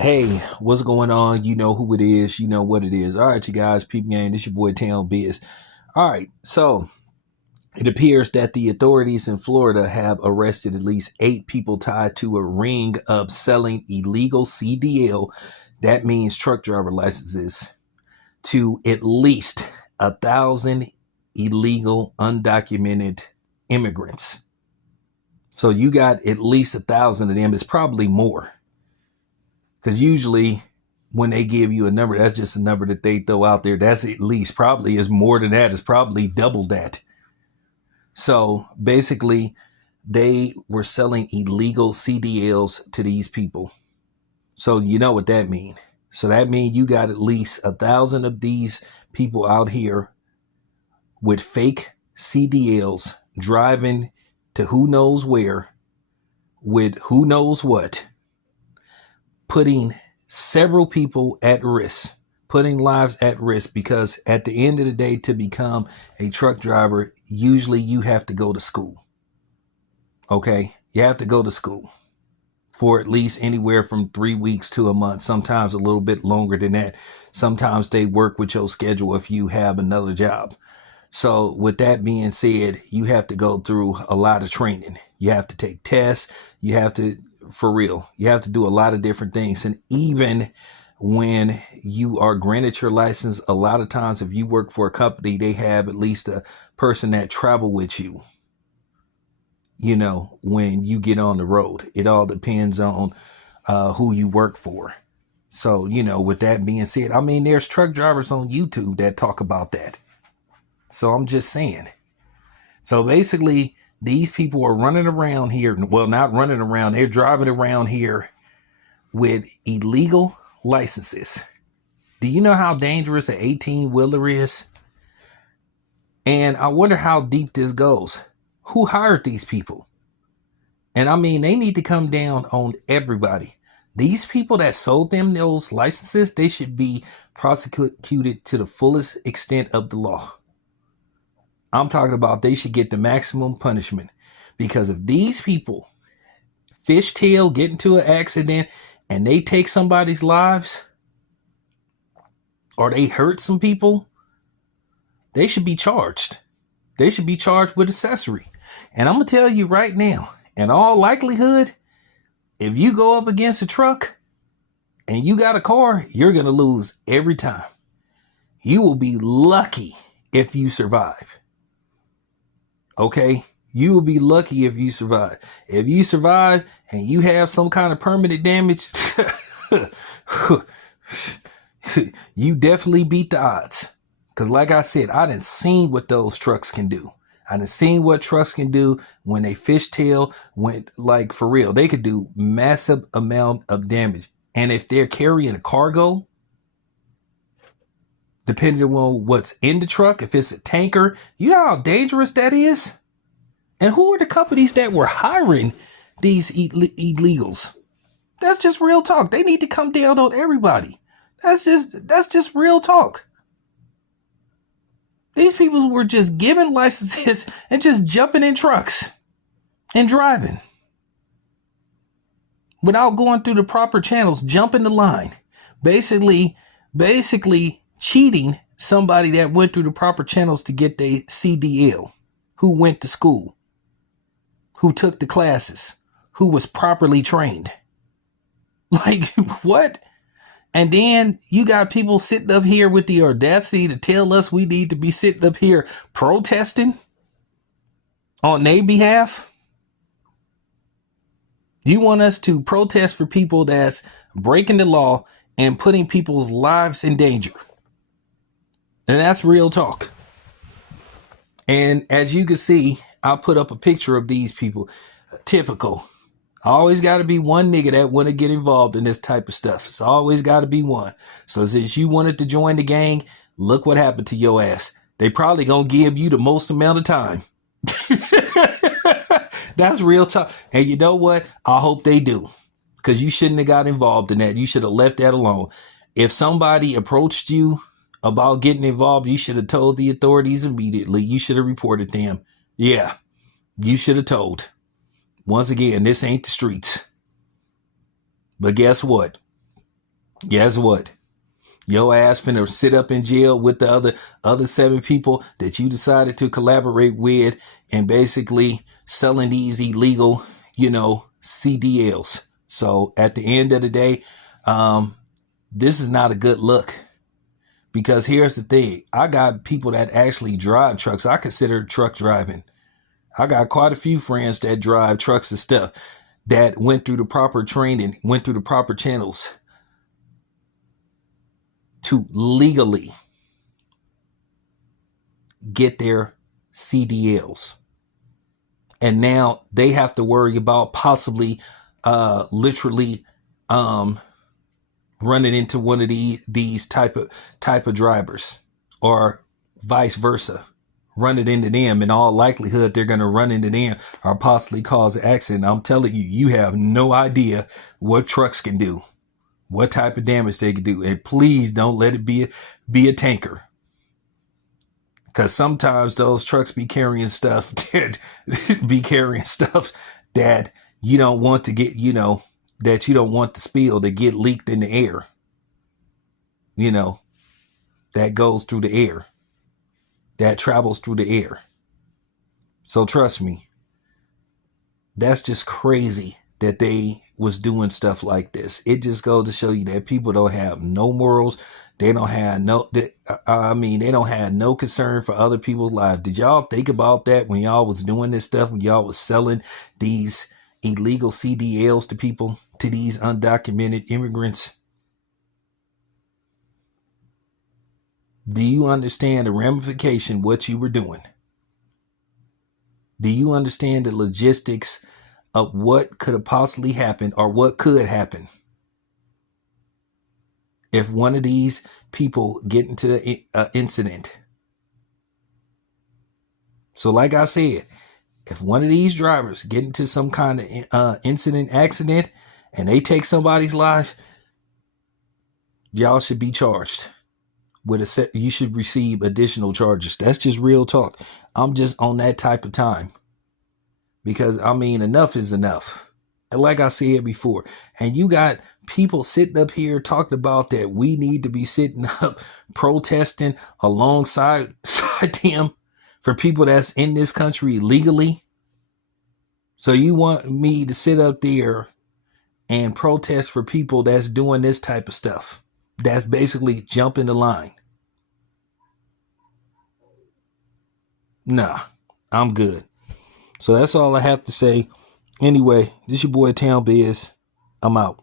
Hey, what's going on? You know who it is. You know what it is. All right, you guys, peep gang. This your boy Town Biz. All right, so it appears that the authorities in Florida have arrested at least 8 people tied to a ring of selling illegal CDL. That means truck driver licenses to at least 1,000 illegal undocumented immigrants. So you got at least 1,000 of them. It's probably more. Because usually when they give you a number, that's just a number that they throw out there. That's at least probably is more than that. It's probably double that. So basically, they were selling illegal CDLs to these people. So you know what that means. So that means you got at least 1,000 of these people out here with fake CDLs driving to who knows where with who knows what, putting several people at risk, putting lives at risk, because at the end of the day, to become a truck driver, usually you have to go to school. Okay. You have to go to school for at least anywhere from 3 weeks to a month, sometimes a little bit longer than that. Sometimes they work with your schedule if you have another job. So with that being said, you have to go through a lot of training. You have to take tests. You have to, for real, you have to do a lot of different things. And even when you are granted your license, a lot of times if you work for a company, they have at least a person that travel with you, you know, when you get on the road. It all depends on who you work for. So, you know, with that being said, I mean, there's truck drivers on YouTube that talk about that. So I'm just saying. So basically, these people are running around here. Well, not running around. They're driving around here with illegal licenses. Do you know how dangerous an 18-wheeler is? And I wonder how deep this goes. Who hired these people? And I mean, they need to come down on everybody. These people that sold them those licenses, they should be prosecuted to the fullest extent of the law. I'm talking about they should get the maximum punishment, because if these people fishtail, get into an accident and they take somebody's lives or they hurt some people, they should be charged. They should be charged with accessory. And I'm going to tell you right now, in all likelihood, if you go up against a truck and you got a car, you're going to lose every time. You will be lucky if you survive. Okay, you will be lucky if you survive. If you survive and you have some kind of permanent damage, you definitely beat the odds. Because like I said, I done seen what those trucks can do. I done seen what trucks can do when they fishtail, went like for real. They could do massive amount of damage. And if they're carrying a cargo, depending on what's in the truck, if it's a tanker, you know how dangerous that is? And who are the companies that were hiring these illegals? That's just real talk. They need to come down on everybody. That's just real talk. These people were just given licenses and just jumping in trucks and driving without going through the proper channels, jumping the line, basically cheating somebody that went through the proper channels to get their CDL, who went to school, who took the classes, who was properly trained. Like, what? And then you got people sitting up here with the audacity to tell us we need to be sitting up here protesting on their behalf. You want us to protest for people that's breaking the law and putting people's lives in danger. And that's real talk. And as you can see, I'll put up a picture of these people. Typical. Always got to be one nigga that want to get involved in this type of stuff. It's always got to be one. So since you wanted to join the gang, look what happened to your ass. They probably going to give you the most amount of time. That's real talk. And you know what? I hope they do. Because you shouldn't have got involved in that. You should have left that alone. If somebody approached you about getting involved, you should have told the authorities immediately. You should have reported them. Yeah, you should have told. Once again, this ain't the streets. But guess what? Guess what? Your ass finna sit up in jail with the other 7 people that you decided to collaborate with and basically selling these illegal, CDLs. So at the end of the day, this is not a good look. Because here's the thing. I got people that actually drive trucks. I consider truck driving. I got quite a few friends that drive trucks and stuff that went through the proper training, went through the proper channels to legally get their CDLs. And now they have to worry about possibly literally running into one of these type of drivers, or vice versa, running into them. In all likelihood, they're going to run into them or possibly cause an accident. I'm telling you, you have no idea what trucks can do, what type of damage they can do. And please don't let it be a tanker. Because sometimes those trucks be carrying stuff that you don't want to get, that you don't want to spill, to get leaked in the air. That goes through the air. That travels through the air. So trust me, that's just crazy that they was doing stuff like this. It just goes to show you that people don't have no morals. They don't have they don't have no concern for other people's lives. Did y'all think about that when y'all was doing this stuff, when y'all was selling these illegal CDLs to people, to these undocumented immigrants? Do you understand the ramification, what you were doing? Do you understand the logistics of what could have possibly happened, or what could happen if one of these people get into an incident? So like I said, if one of these drivers get into some kind of accident, and they take somebody's life, y'all should be charged with you should receive additional charges. That's just real talk. I'm just on that type of time, because enough is enough. And like I said before, and you got people sitting up here talking about that we need to be sitting up protesting alongside them for people that's in this country legally. So you want me to sit up there and protest for people that's doing this type of stuff, that's basically jumping the line? Nah, I'm good. So that's all I have to say. Anyway, this your boy Town Biz. I'm out.